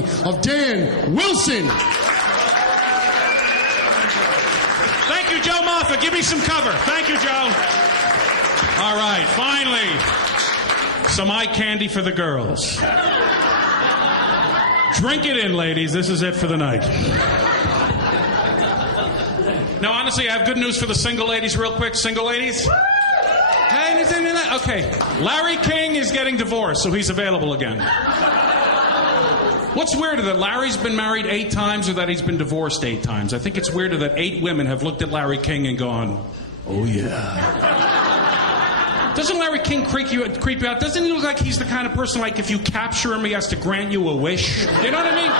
of Dan Wilson. Thank you, Joe Moffat. Give me some cover. Thank you, Joe. All right, finally, some eye candy for the girls. Drink it in, ladies. This is it for the night. Now, honestly, I have good news for the single ladies real quick. Single ladies? Hey, okay. Larry King is getting divorced, so he's available again. What's weirder, that Larry's been married 8 times or that he's been divorced 8 times? I think it's weirder that 8 women have looked at Larry King and gone, oh, yeah. Doesn't Larry King creep you out? Doesn't he look like he's the kind of person, like, if you capture him, he has to grant you a wish? You know what I mean?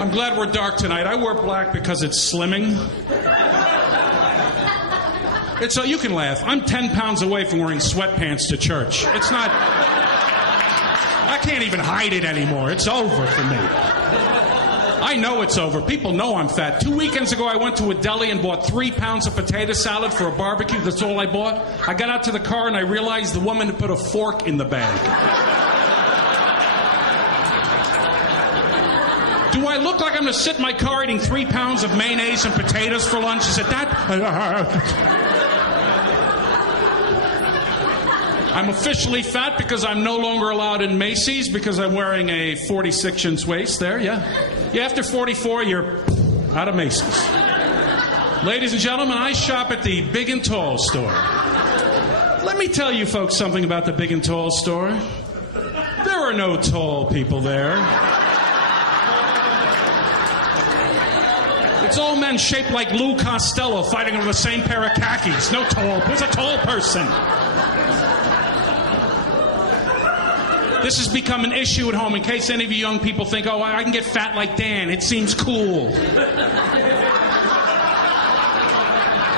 I'm glad we're dark tonight. I wear black because it's slimming. You can laugh. I'm 10 pounds away from wearing sweatpants to church. It's not... I can't even hide it anymore. It's over for me. I know it's over. People know I'm fat. 2 weekends ago, I went to a deli and bought 3 pounds of potato salad for a barbecue. That's all I bought. I got out to the car and I realized the woman had put a fork in the bag. Do I look like I'm going to sit in my car eating 3 pounds of mayonnaise and potatoes for lunch? Is it that? I'm officially fat because I'm no longer allowed in Macy's because I'm wearing a 46-inch waist there, yeah. After 44, you're out of Macy's. Ladies and gentlemen, I shop at the Big and Tall store. Let me tell you folks something about the Big and Tall store. There are no tall people there. It's all men shaped like Lou Costello fighting over the same pair of khakis. No tall. Who's a tall person? This has become an issue at home in case any of you young people think, oh, I can get fat like Dan. It seems cool.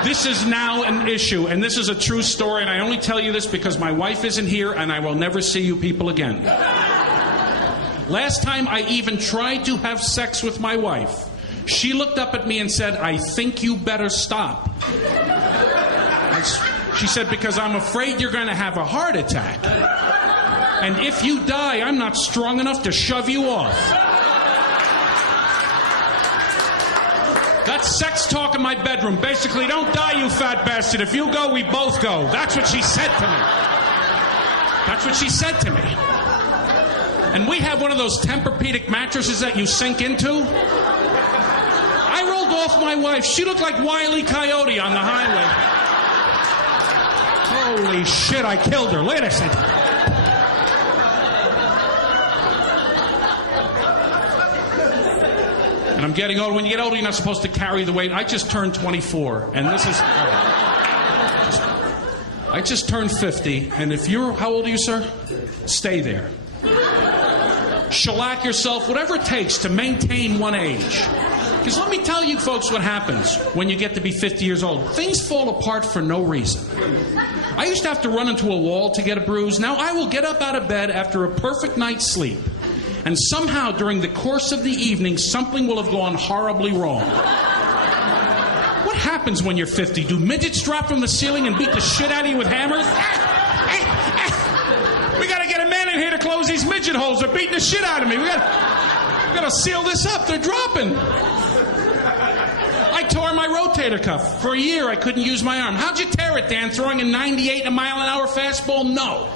This is now an issue, and this is a true story, and I only tell you this because my wife isn't here, and I will never see you people again. Last time I even tried to have sex with my wife, she looked up at me and said, I think you better stop. She said, because I'm afraid you're going to have a heart attack. And if you die, I'm not strong enough to shove you off. That's sex talk in my bedroom. Basically, don't die, you fat bastard. If you go, we both go. That's what she said to me. That's what she said to me. And we have one of those Tempur-Pedic mattresses that you sink into. I rolled off my wife. She looked like Wile E. Coyote on the highway. Holy shit, I killed her. Wait a second. And I'm getting old. When you get older, you're not supposed to carry the weight. I just turned 24, and this is... I just turned 50, and if you're... How old are you, sir? Stay there. Shellac yourself, whatever it takes to maintain one age. Because let me tell you, folks, what happens when you get to be 50 years old. Things fall apart for no reason. I used to have to run into a wall to get a bruise. Now I will get up out of bed after a perfect night's sleep. And somehow, during the course of the evening, something will have gone horribly wrong. What happens when you're 50? Do midgets drop from the ceiling and beat the shit out of you with hammers? We gotta get a man in here to close these midget holes. They're beating the shit out of me. We gotta seal this up. They're dropping. I tore my rotator cuff. For a year, I couldn't use my arm. How'd you tear it, Dan? Throwing a 98 mile-an-hour fastball? No.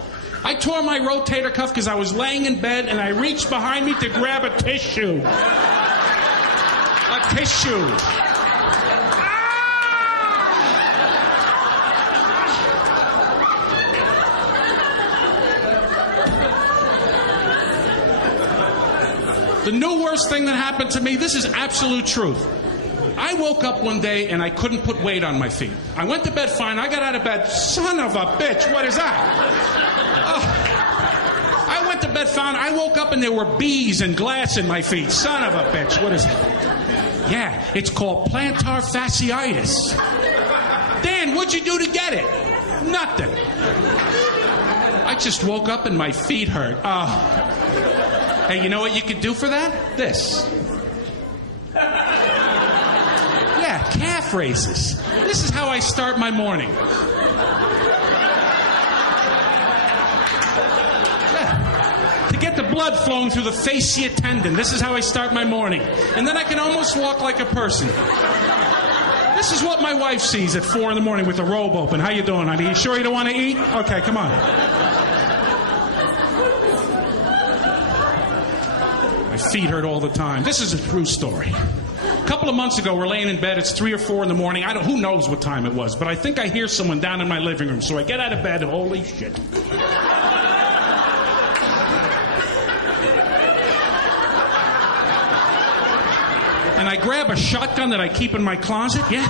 I tore my rotator cuff because I was laying in bed and I reached behind me to grab a tissue. A tissue. The new worst thing that happened to me, this is absolute truth. I woke up one day and I couldn't put weight on my feet. I went to bed fine. I got out of bed. Son of a bitch, what is that? I went to bed fine. I woke up and there were bees and glass in my feet. Son of a bitch, what is it? Yeah, it's called plantar fasciitis. Dan, what'd you do to get it? Nothing. I just woke up and my feet hurt. Hey, you know what you could do for that? This. Yeah, calf raises. This is how I start my morning. Yeah. blood flowing through the fascia tendon. This is how I start my morning. And then I can almost walk like a person. This is what my wife sees at 4 in the morning with the robe open. How you doing, honey? You sure you don't want to eat? Okay, come on. My feet hurt all the time. This is a true story. A couple of months ago, we're laying in bed. It's 3 or 4 in the morning. Who knows what time it was, but I think I hear someone down in my living room. So I get out of bed. Holy shit. And I grab a shotgun that I keep in my closet. Yeah.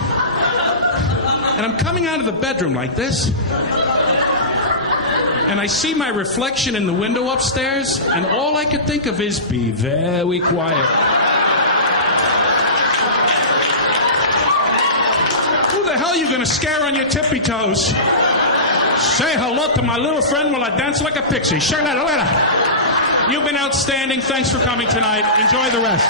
And I'm coming out of the bedroom like this. And I see my reflection in the window upstairs. And all I could think of is, be very quiet. Who the hell are you going to scare on your tippy toes? Say hello to my little friend while I dance like a pixie. You've been outstanding. Thanks for coming tonight. Enjoy the rest.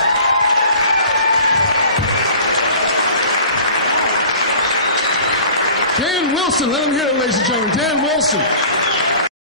Dan Wilson. Let him hear it, ladies and gentlemen. Dan Wilson.